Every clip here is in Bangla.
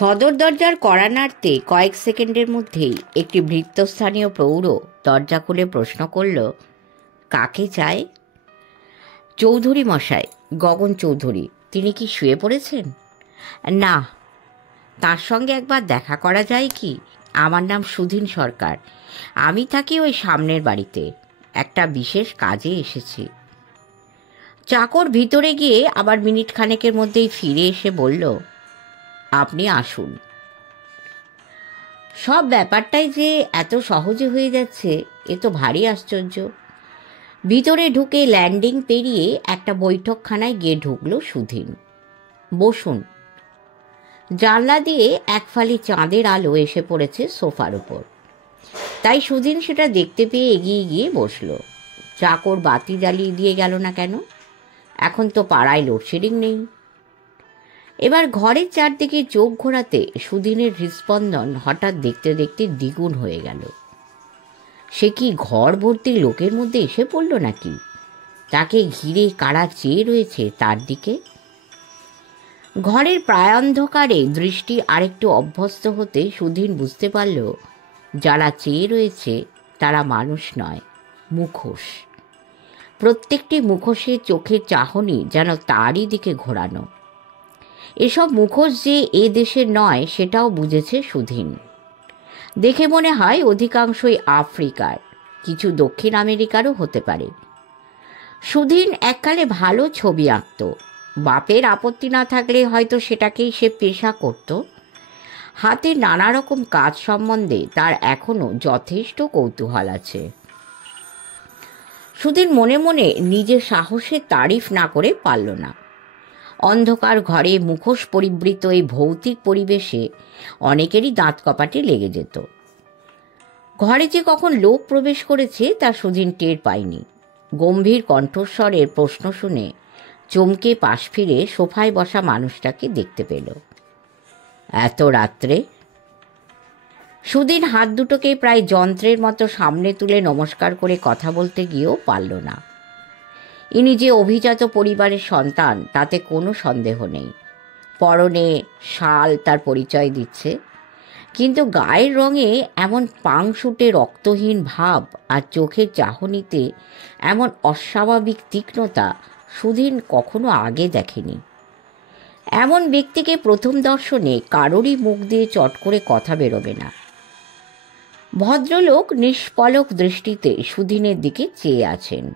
সদর দরজার কড়া নাড়তে কয়েক সেকেন্ডের মধ্যেই একটি ভৃত্যস্থানীয় প্রৌঢ় দরজা খুলে প্রশ্ন করল, কাকে চায়? চৌধুরী মশাই, গগন চৌধুরী। তিনি কি শুয়ে পড়েছেন? না। তার সঙ্গে একবার দেখা করা যায় কি? আমার নাম সুধীন সরকার। আমি থাকি ওই সামনের বাড়িতে। একটা বিশেষ কাজে এসেছি। চাকর ভিতরে গিয়ে আবার মিনিট খানেকের মধ্যেই ফিরে এসে বলল, আপনি আসুন। সব ব্যাপারটাই যে এত সহজে হয়ে যাচ্ছে এ তো ভারী আশ্চর্য। ভিতরে ঢুকে ল্যান্ডিং পেরিয়ে একটা বৈঠকখানায় গিয়ে ঢুকল সুধীন। বসুন। জানলা দিয়ে এক ফালি চাঁদের আলো এসে পড়েছে সোফার উপর, তাই সুধীন সেটা দেখতে পেয়ে এগিয়ে গিয়ে বসল। চাকর বাতি জ্বালিয়ে দিয়ে গেল না কেন? এখন তো পাড়ায় লোডশেডিং নেই। এবার ঘরের চারদিকে চোখ ঘোরাতে সুধীনের হৃৎস্পন্দন হঠাৎ দেখতে দেখতে দ্বিগুণ হয়ে গেল। সে কি ঘর ভর্তি লোকের মধ্যে এসে পড়ল নাকি? তাকে ঘিরে কারা চেয়ে রয়েছে তার দিকে? ঘরের প্রায়ন্ধকারে দৃষ্টি আরেকটু অভ্যস্ত হতে সুধীন বুঝতে পারল, যারা চেয়ে রয়েছে তারা মানুষ নয়, মুখোশ। প্রত্যেকটি মুখোশে চোখের চাহনি যেন তারই দিকে ঘোরানো। এসব মুখোশ যে এ দেশের নয় সেটাও বুঝেছে সুধীন। দেখে মনে হয় অধিকাংশই আফ্রিকার, কিছু দক্ষিণ আমেরিকারও হতে পারে। সুধীন এককালে ভালো ছবি আঁকত। বাপের আপত্তি না থাকলে হয়তো সেটাকেই সে পেশা করত। হাতে নানা রকম কাজ সম্বন্ধে তার এখনো যথেষ্ট কৌতূহল আছে। সুধীন মনে মনে নিজের সাহসের তারিফ না করে পারল না। অন্ধকার ঘরে মুখোশ পরিবৃত এই ভৌতিক পরিবেশে অনেকেরই দাঁত কপাটে লেগে যেত। ঘরে যে কখন লোক প্রবেশ করেছে তা সুধীন টের পায়নি। গম্ভীর কণ্ঠস্বরের প্রশ্ন শুনে চমকে পাশ ফিরে সোফায় বসা মানুষটাকে দেখতে পেল। এত রাত্রে? সুধীন হাত দুটোকে প্রায় যন্ত্রের মতো সামনে তুলে নমস্কার করে কথা বলতে গিয়েও পারল না। ইনি যে অভিজাত পরিবারের সন্তান তাতে কোনো সন্দেহ নেই। পরনে শাল তার পরিচয় দিচ্ছে, কিন্তু গায়ের রঙে এমন পাংশুটে রক্তহীন ভাব আর চোখের চাহনিতে এমন অস্বাভাবিক তীক্ষ্ণতা সুধীন কখনো আগে দেখেনি। এমন ব্যক্তিকে প্রথম দর্শনে কারোরই মুখ দিয়ে চট করে কথা বেরোবে না। ভদ্রলোক নিষ্পলক দৃষ্টিতে সুধীনের দিকে চেয়ে আছেন।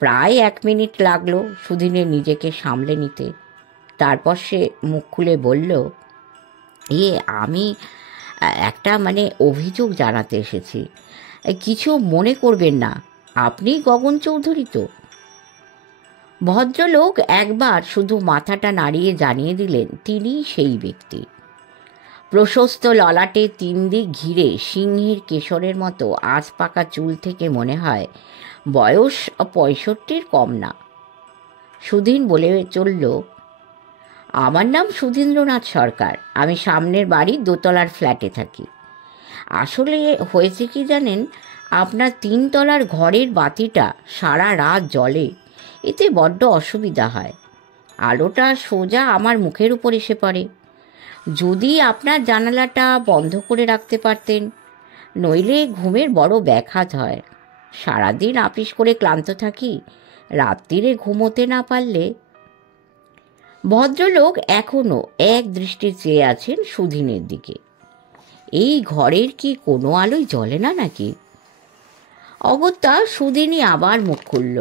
প্রায় 1 মিনিট লাগলো সুধীনের নিজেকে সামলে নিতে। তারপর সে মুখ খুলে বলল, আমি একটা অভিযোগ জানাতে এসেছি। কিছু মনে করবেন না। আপনি গগন চৌধুরী তো? ভদ্রলোক একবার শুধু মাথাটা নাড়িয়ে জানিয়ে দিলেন তিনিই সেই ব্যক্তি। প্রশস্ত ললাটে 3 দিক ঘিরে সিংহীর কেশরের মতো আজ পাকা চুল থেকে মনে হয় বয়স 65-র কম না। সুধীন বলে চলল, আমার নাম সুধীন্দ্রনাথ সরকার। আমি সামনের বাড়ির দোতলার ফ্ল্যাটে থাকি। আসলে হয়েছে কি জানেন, আপনার 3 তলার ঘরের বাতিটা সারা রাত জ্বলে। এতে বড্ড অসুবিধা হয়। আলোটা সোজা আমার মুখের উপর এসে পড়ে। যদি আপনার জানালাটা বন্ধ করে রাখতে পারতেন, নইলে ঘুমের বড় ব্যাঘাত হয়। সারাদিন আপিস করে ক্লান্ত থাকি, রাত্রিরে ঘুমোতে না পারলে। ভদ্রলোক এখনো এক দৃষ্টি চেয়ে আছেন সুধীনের দিকে। এই ঘরের কি কোনো আলোই জ্বলে না নাকি? অগত্যা সুধীনই আবার মুখ খুলল,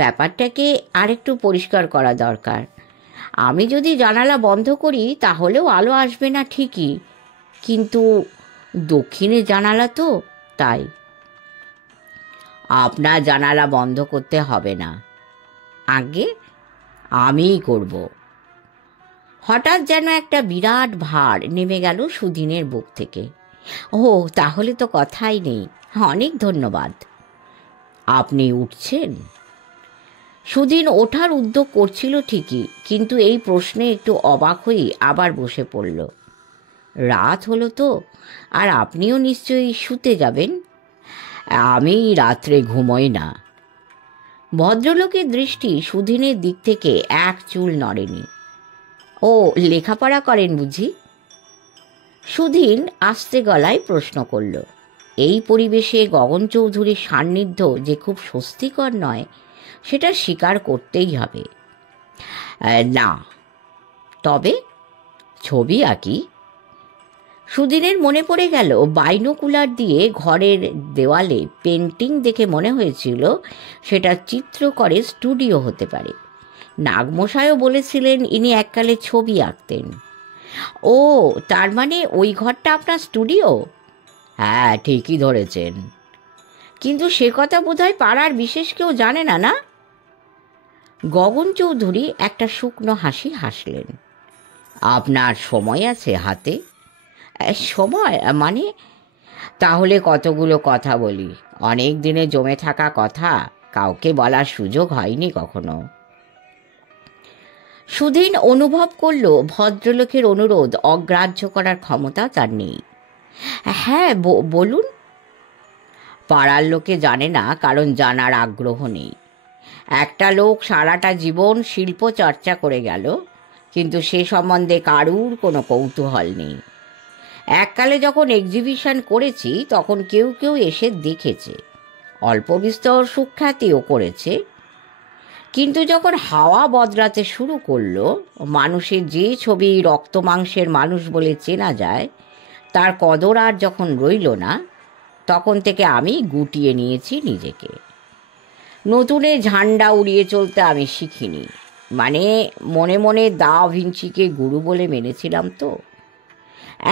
ব্যাপারটাকে আরেকটু পরিষ্কার করা দরকার। আমি যদি জানালা বন্ধ করি তাহলেও আলো আসবে না ঠিকই, কিন্তু দক্ষিণে জানালা তো, তাই। আপনার জানালা বন্ধ করতে হবে না। আগে আমিই করব। হঠাৎ যেন একটা বিরাট ভার নেমে গেল সুধীনের বুক থেকে। ও, তাহলে তো কথাই নেই। অনেক ধন্যবাদ। আপনি উঠছেন? সুধীন ওঠার উদ্যোগ করছিল ঠিকই, কিন্তু এই প্রশ্নে একটু অবাক হয়ে আবার বসে পড়ল। রাত হলো তো, আর আপনিও নিশ্চয়ই শুতে যাবেন। আমি রাত্রে ঘুমোই না। ভদ্রলোকের দৃষ্টি সুধীনের দিক থেকে এক চুল নড়েনি। ও, লেখাপড়া করেন বুঝি? সুধীন আস্তে গলায় প্রশ্ন করল, এই পরিবেশে গগন চৌধুরীর সান্নিধ্য যে খুব স্বস্তিকর নয় সেটা স্বীকার করতেই হবে। না, তবে ছবি আঁকি। সুধীনের মনে পড়ে গেল বাইনোকুলার দিয়ে ঘরের দেওয়ালে পেন্টিং দেখে মনে হয়েছিল সেটা চিত্রকরের স্টুডিও হতে পারে। নাগমশাইও বলেছিলেন ইনি এককালে ছবি আঁকতেন। ও, তার মানে ওই ঘরটা আপনার স্টুডিও? হ্যাঁ, ঠিকই ধরেছেন। কিন্তু সে কথা বোধহয় পাড়ার বিশেষ কেউ জানে না, না? গগন চৌধুরী একটা শুকনো হাসি হাসলেন। আপনার সময় আছে হাতে? সময় মানে? তাহলে কতগুলো কথা বলি। অনেক দিনে জমে থাকা কথা, কাউকে বলার সুযোগ হয়নি কখনো। সুধীন অনুভব করল ভদ্রলোকের অনুরোধ অগ্রাহ্য করার ক্ষমতা তার নেই। হ্যাঁ, বলুন। পাড়ার লোকে জানে না, কারণ জানার আগ্রহ নেই। একটা লোক সারাটা জীবন শিল্প চর্চা করে গেল, কিন্তু সে সম্বন্ধে কারুর কোনো কৌতূহল নেই। এককালে যখন এক্সিবিশন করেছি তখন কেউ কেউ এসে দেখেছে, অল্প বিস্তর সুখ্যাতিও করেছে। কিন্তু যখন হাওয়া বদলাতে শুরু করলো, মানুষের যে ছবি রক্ত মাংসের মানুষ বলে চেনা যায় তার কদর আর যখন রইল না, তখন থেকে আমি গুটিয়ে নিয়েছি নিজেকে। নতুনে ঝান্ডা উড়িয়ে চলতে আমি শিখিনি, মানে মনে মনে দা ভিঞ্চিকে গুরু বলে মেনেছিলাম তো।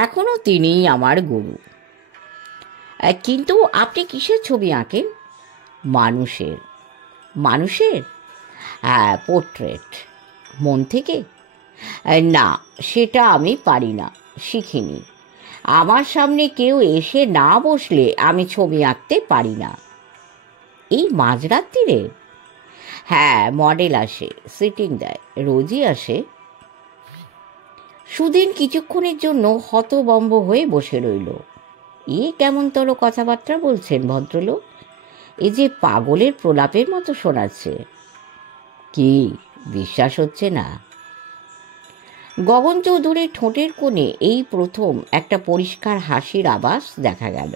এখনও তিনিই আমার গুরু। কিন্তু আপনি কিসের ছবি আঁকেন? মানুষের। মানুষের? হ্যাঁ, পোর্ট্রেট। মন থেকে? না, সেটা আমি পারি না, শিখিনি। আমার সামনে কেউ এসে না বসলে আমি ছবি আঁকতে পারি না। এই মাঝরাত্রিরে? হ্যাঁ, মডেল আসে, সিটিং দেয়, রোজই আসে। সুধীন কিছুক্ষণের জন্য হতবম্ব হয়ে বসে রইল। কেমনতর কথাবার্তা বলছেন ভদ্রলোক? এ যে পাগলের প্রলাপের মতো শোনাচ্ছে। কি, বিশ্বাস হচ্ছে না? গগন চৌধুরীর ঠোঁটের কোণে এই প্রথম একটা পরিষ্কার হাসির আভাস দেখা গেল।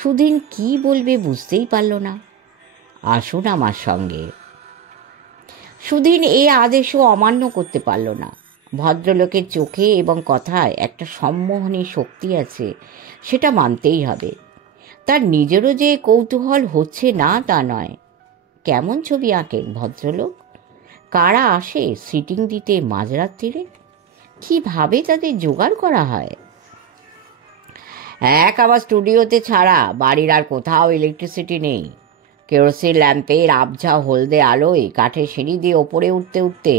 সুধীন কি বলবে বুঝতেই পারল না। আসুন আমার সঙ্গে। সুধীন এই আদেশও অমান্য করতে পারল না। ভদ্রলোকের চোখে এবং কথায় একটা সম্মোহনী শক্তি আছে, সেটা মানতেই হবে। তার নিজেরও যে কৌতূহল হচ্ছে না তা নয়। কেমন ছবি আঁকেন ভদ্রলোক? কারা আসে সিটিং দিতে মাঝরাত্রিরে? কিভাবে তাদের জোগাড় করা হয়? আবার স্টুডিওতে ছাড়া বাড়ির আর কোথাও ইলেকট্রিসিটি নেই। কেরোসিন ল্যাম্পের আবঝা হলদে আলোয় কাঠের সিঁড়ি দিয়ে ওপরে উঠতে উঠতে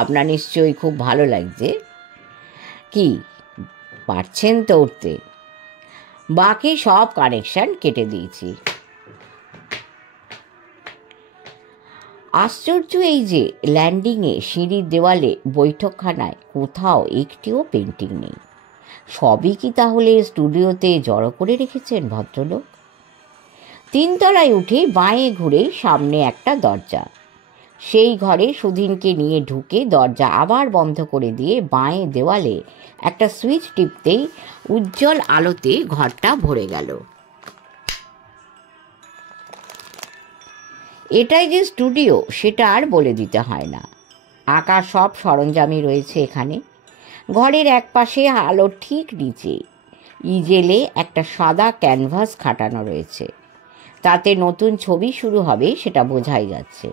আপনার নিশ্চয়ই খুব ভালো লাগছে। কি, পারছেন তো উঠতে? বাকি সব কানেকশন কেটে দিয়েছি। আশ্চর্য এই যে ল্যান্ডিংয়ে সিঁড়ির দেওয়ালে বৈঠকখানায় কোথাও একটিও পেন্টিং নেই। সবই কি তাহলে স্টুডিওতে জড়ো করে রেখেছেন ভদ্রলোক? 3 তলায় উঠে বাঁয়ে ঘুরে সামনে একটা দরজা। সেই ঘরে সুধীনকে নিয়ে ঢুকে দরজা আবার বন্ধ করে দিয়ে বাঁয়ে দেওয়ালে একটা সুইচ টিপতেই উজ্জ্বল আলোতে ঘরটা ভরে গেল। এটাই যে স্টুডিও সেটা আর বলে দিতে হয় না। আঁকার সব সরঞ্জামই রয়েছে এখানে। ঘরের একপাশে আলোর ঠিক নিচে ইজেলে একটা সাদা ক্যানভাস খাটানো রয়েছে। তাতে নতুন ছবি শুরু হবে সেটা বোঝাই যাচ্ছে।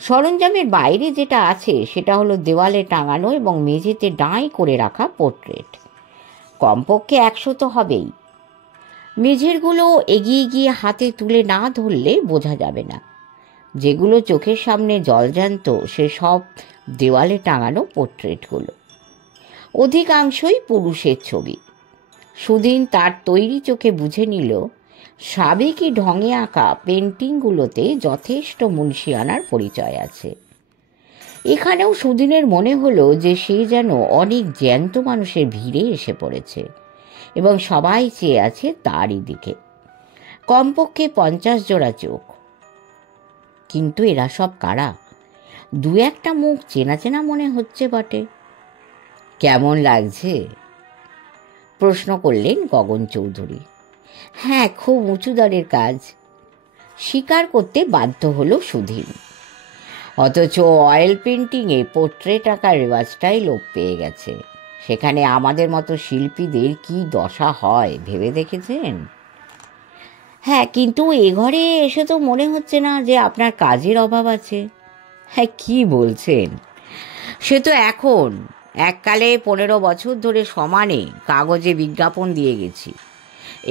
সরঞ্জামের বাইরে যেটা আছে সেটা হলো দেওয়ালে টাঙানো এবং মেঝেতে ডাঁই করে রাখা পোর্ট্রেট। কমপক্ষে 100 তো হবেই। মেঝেরগুলো এগিয়ে গিয়ে হাতে তুলে না ধরলে বোঝা যাবে না। যেগুলো চোখের সামনে জলজ্যান্ত সে সব দেওয়ালে টাঙানো পোর্ট্রেটগুলো। অধিকাংশই পুরুষের ছবি। সুধীন তার তৈরি চোখে বুঝে নিল সাবেকি ঢঙে আঁকা পেন্টিংগুলোতে যথেষ্ট মুন্সিয়ানার পরিচয় আছে। এখানেও সুধীনের মনে হলো যে সে যেন অনেক জ্যান্ত মানুষের ভিড়ে এসে পড়েছে এবং সবাই চেয়ে আছে তারই দিকে। কমপক্ষে 50 জোড়া চোখ। কিন্তু এরা সব কারা? 2-1টা মুখ চেনা চেনা মনে হচ্ছে বটে। কেমন লাগছে? প্রশ্ন করলেন গগন চৌধুরী। হ্যাঁ, খুব উঁচু দরের কাজ, স্বীকার করতে বাধ্য হলো সুধীন। অথচ অয়েল পেন্টিংয়ে পোর্ট্রেট আঁকার রেওয়াজটাই লোপ পেয়ে গেছে। সেখানে আমাদের মতো শিল্পীদের কি দশা হয় ভেবে দেখেছেন? হ্যাঁ, কিন্তু এ ঘরে এসে তো মনে হচ্ছে না যে আপনার কাজের অভাব আছে। হ্যাঁ, কি বলছেন? সে তো এখন, এককালে 15 বছর ধরে সমানে কাগজে বিজ্ঞাপন দিয়ে গেছি,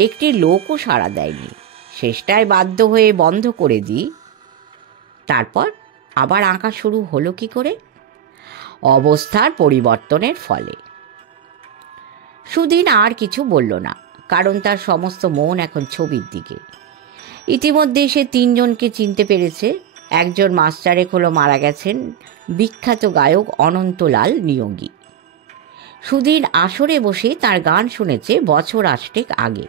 একটি লোকও সাড়া দেয়নি। শেষটায় বাধ্য হয়ে বন্ধ করে দিই। তারপর আবার আঁকা শুরু হলো কি করে? অবস্থার পরিবর্তনের ফলে। সুদিন আর কিছু বলল না, কারণ তার সমস্ত মন এখন ছবির দিকে। ইতিমধ্যে সে 3 জনকে চিনতে পেরেছে। একজন মাস্টারেক হলো মারা গেছেন, বিখ্যাত গায়ক অনন্তলাল নিয়োগী। সুদিন আসরে বসে তার গান শুনেছে বছর 8 আগে।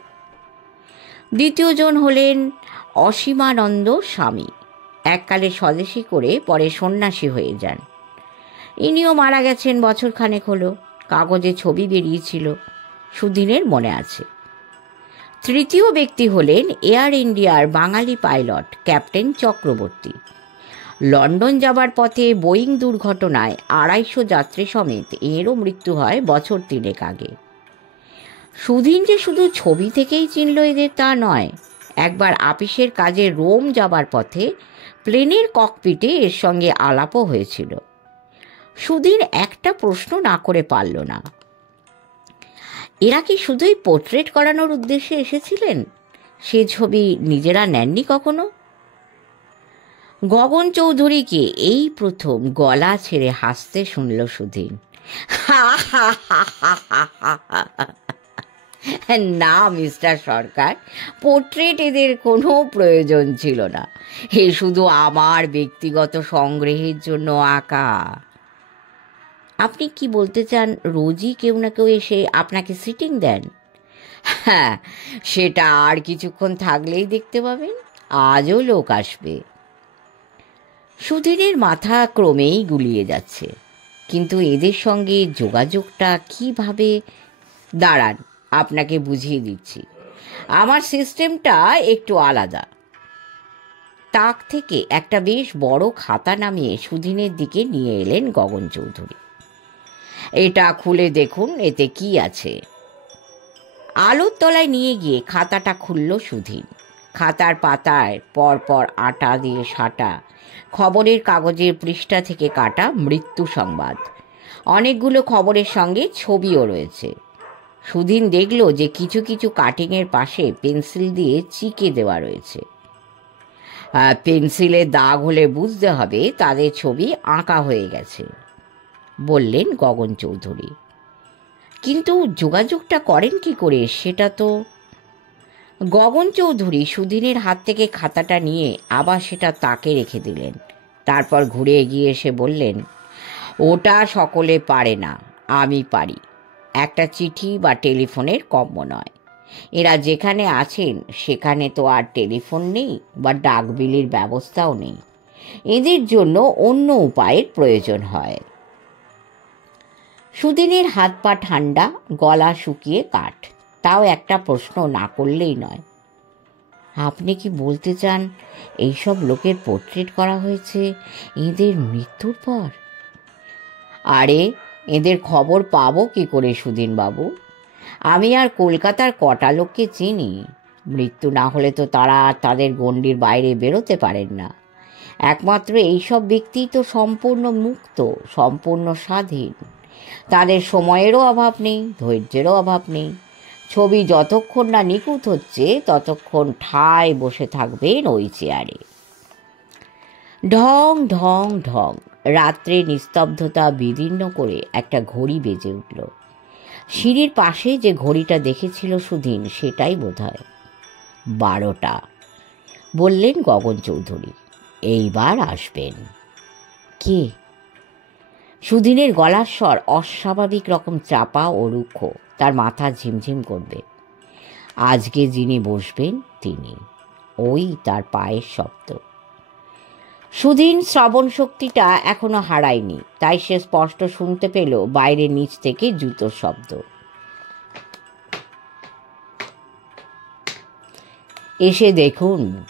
দ্বিতীয় জন হলেন অসীমানন্দ স্বামী, এককালে স্বদেশী করে পরে সন্ন্যাসী হয়ে যান। ইনিও মারা গেছেন বছরখানেক হলো। কাগজে ছবি বেরিয়েছিল, সুদিনের মনে আছে। তৃতীয় ব্যক্তি হলেন এয়ার ইন্ডিয়ার বাঙালি পাইলট ক্যাপ্টেন চক্রবর্তী। লন্ডন যাবার পথে বোয়িং দুর্ঘটনায় 250 যাত্রী সমেত এরও মৃত্যু হয় বছর 3 আগে। সুদিন যে শুধু ছবি থেকেই চিনল এদের তা নয়, একবার আপিসের কাজে রোম যাবার পথে প্লেনের ককপিটে এর সঙ্গে আলাপও হয়েছিল। সুদিন একটা প্রশ্ন না করে পারল না, এরা কি শুধুই পোর্ট্রেট করানোর উদ্দেশ্যে এসেছিলেন? সে ছবি নিজেরা নেননি কখনো? গগন চৌধুরীকে এই প্রথম গলা ছেড়ে হাসতে শুনল সুদিন। না মিস্টার সরকার, পোর্ট্রেট এদের কোনো প্রয়োজন ছিল না। এ শুধু আমার ব্যক্তিগত সংগ্রহের জন্য আঁকা। আপনি কি বলতে চান, রোজই কেউ না কেউ এসে আপনাকে সিটিং দেন? হ্যাঁ, সেটা আর কিছুক্ষণ থাকলেই দেখতে পাবেন। আজও লোক আসবে। সুধীরের মাথা ক্রমেই গুলিয়ে যাচ্ছে, কিন্তু এদের সঙ্গে যোগাযোগটা কিভাবে? দাঁড়ান, আপনাকে বুঝিয়ে দিচ্ছি। আমার সিস্টেমটা একটু আলাদা। তাক থেকে একটা বেশ বড় খাতা নামিয়ে সুধীনের দিকে নিয়ে এলেন গগন চৌধুরী। এটা খুলে দেখুন, এতে কি আছে। আলোর তলায় নিয়ে গিয়ে খাতাটা খুলল সুধীন। খাতার পাতায় পরপর আটা দিয়ে সাঁটা খবরের কাগজের পৃষ্ঠা থেকে কাটা মৃত্যু সংবাদ। অনেকগুলো খবরের সঙ্গে ছবিও রয়েছে। সুধীন দেখল যে কিছু কিছু কাটিংয়ের পাশে পেন্সিল দিয়ে চিকে দেওয়া রয়েছে। পেন্সিলের দাগ হলে বুঝতে হবে তাদের ছবি আঁকা হয়ে গেছে, বললেন গগন চৌধুরী। কিন্তু যোগাযোগটা করেন কি করে সেটা তো? গগন চৌধুরী সুধীনের হাত থেকে খাতাটা নিয়ে আবার সেটা তাকে রেখে দিলেন। তারপর ঘুরে এগিয়ে এসে বললেন, ওটা সকলে পারে না, আমি পারি। একটা চিঠি বা টেলিফোনের কম্য নয়। এরা যেখানে আছেন সেখানে তো আর টেলিফোন নেই বা ডাকবিলির ব্যবস্থাও নেই। এদের জন্য অন্য উপায়ের প্রয়োজন হয়। সুদিনের হাত পা ঠান্ডা, গলা শুকিয়ে কাঠ। তাও একটা প্রশ্ন না করলেই নয়। আপনি কি বলতে চান এইসব লোকের পোর্ট্রেট করা হয়েছে এদের মৃত্যুর পর? আরে, এদের খবর পাবো কি করে সুদিনবাবু? আমি আর কলকাতার কটা লোককে চিনি। মৃত্যু না হলে তো তারা আর তাদের গণ্ডির বাইরে বেরোতে পারেন না। একমাত্র এইসব ব্যক্তিই তো সম্পূর্ণ মুক্ত, সম্পূর্ণ স্বাধীন। তাদের সময়েরও অভাব নেই, ধৈর্যেরও অভাব নেই। ছবি যতক্ষণ না নিখুঁত হচ্ছে ততক্ষণ ঠায় বসে থাকবেন ওই চেয়ারে। ঢং ঢং ঢং রাত্রে নিস্তব্ধতা বিদীর্ণ করে একটা ঘড়ি বেজে উঠল। সিঁড়ির পাশে যে ঘড়িটা দেখেছিল সুধীন সেটাই বোধহয়। 12টা, বললেন গগন চৌধুরী। এইবার আসবেন। কে? সুধীনের গলার স্বর অস্বাভাবিক রকম চাপা ও রুক্ষ। তার মাথা ঝিমঝিম করবে। আজকে যিনি বসবেন তিনি। ওই তার পায়ের শব্দ। সুধীন শ্রবণ শক্তিটা এখনো হারায়নি, তাই সে স্পষ্ট শুনতে পেল বাইরে নিচ থেকে জুতোর শব্দ। এসে দেখুন।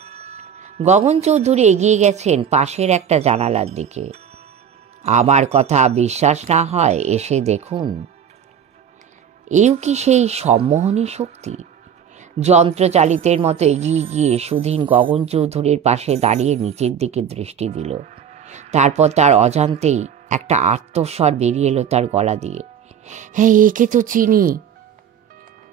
গগন চৌধুরী এগিয়ে গেছেন পাশের একটা জানালার দিকে। আমার কথা বিশ্বাস না হয় এসে দেখুন। এও কি সেই সম্মোহনী শক্তি? যন্ত্রচালিতের মতো এগিয়ে গিয়ে সুধীন গগন চৌধুরীর পাশে দাঁড়িয়ে নিচের দিকে দৃষ্টি দিল। তারপর তার অজান্তেই একটা আর্তস্বর বেরিয়ে এলো তার গলা দিয়ে। হ্যাঁ, একে তো চিনি।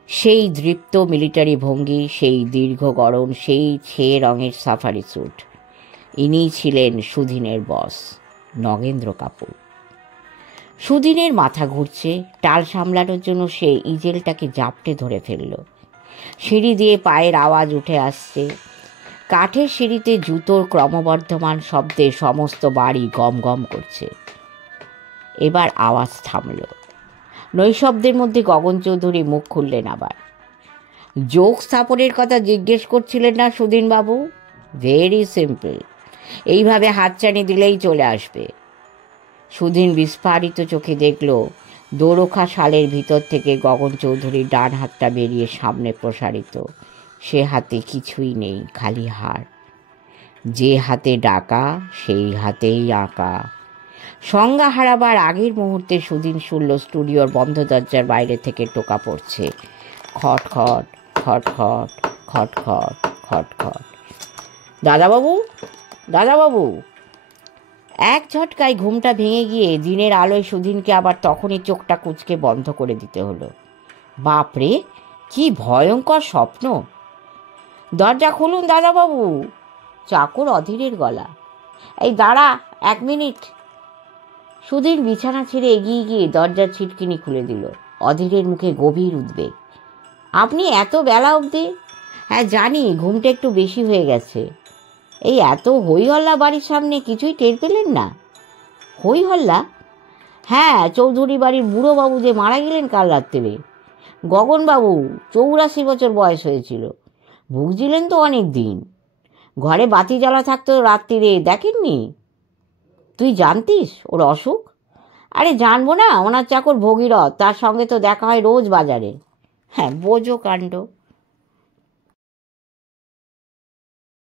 সেই দৃপ্ত মিলিটারি ভঙ্গি, সেই দীর্ঘ গড়ন, সেই ছেয়ে রঙের সাফারি স্যুট। ইনিই ছিলেন সুধীনের বস, নগেন্দ্র কাপুর। সুধীনের মাথা ঘুরছে। টাল সামলানোর জন্য সে ইজেলটাকে জাপটে ধরে ফেলল। সিঁড়ি দিয়ে পায়ের আওয়াজ উঠে আসছে। কাঠের সিঁড়িতে জুতোর ক্রমবর্ধমান শব্দে সমস্ত বাড়ি গম গম করছে। এবার আওয়াজ থামল। নৈশব্দের মধ্যে গগন চৌধুরী মুখ খুললেন আবার। যোগ স্থাপনের কথা জিজ্ঞেস করছিলেন না সুধীনবাবু? ভেরি সিম্পল, এইভাবে হাতছানি দিলেই চলে আসবে। সুধীন বিস্ফারিত চোখে দেখল দোরখা শালের ভিতর থেকে গগন চৌধুরীর ডান হাতটা বেরিয়ে সামনে প্রসারিত। সে হাতে কিছুই নেই, খালি হাড়। যে হাতে ডাকা সেই হাতেই আঁকা। সংজ্ঞা হারাবার আগের মুহূর্তে সুধীন শুনল স্টুডিওর বন্ধ দরজার বাইরে থেকে টোকা পড়ছে। খট খট খট খট খট খট খট খট। দাদাবাবু, দাদাবাবু! এক ঝটকায় ঘুমটা ভেঙে গিয়ে দিনের আলোয় সুধীনকে আবার তখনই চোখটা কুঁচকে বন্ধ করে দিতে হলো। বাপরে, কি ভয়ঙ্কর স্বপ্ন! দরজা খুলুন দাদাবাবু। চাকর অধীরের গলা। এই দাঁড়া, 1 মিনিট। সুধীন বিছানা ছেড়ে এগিয়ে গিয়ে দরজার ছিটকিনি খুলে দিল। অধীরের মুখে গভীর উদ্বেগ। আপনি এত বেলা অবধি? হ্যাঁ জানি, ঘুমটা একটু বেশি হয়ে গেছে। এই এত হই হল্লা বাড়ির সামনে, কিছুই টের পেলেন না? হই হল্লা? হ্যাঁ, চৌধুরী বাড়ির বুড়ো বাবু যে মারা গেলেন কাল রাত্রে। গগনবাবু, 84 বছর বয়স হয়েছিল। ভুগছিলেন তো অনেক দিন। ঘরে বাতি জ্বালা থাকতো রাত্রিরে, দেখেননি? তুই জানতিস ওর অসুখ? আরে জানবো না, ওনার চাকর ভগীরথ, তার সঙ্গে তো দেখা হয় রোজ বাজারে। হ্যাঁ, বোঝো কাণ্ড।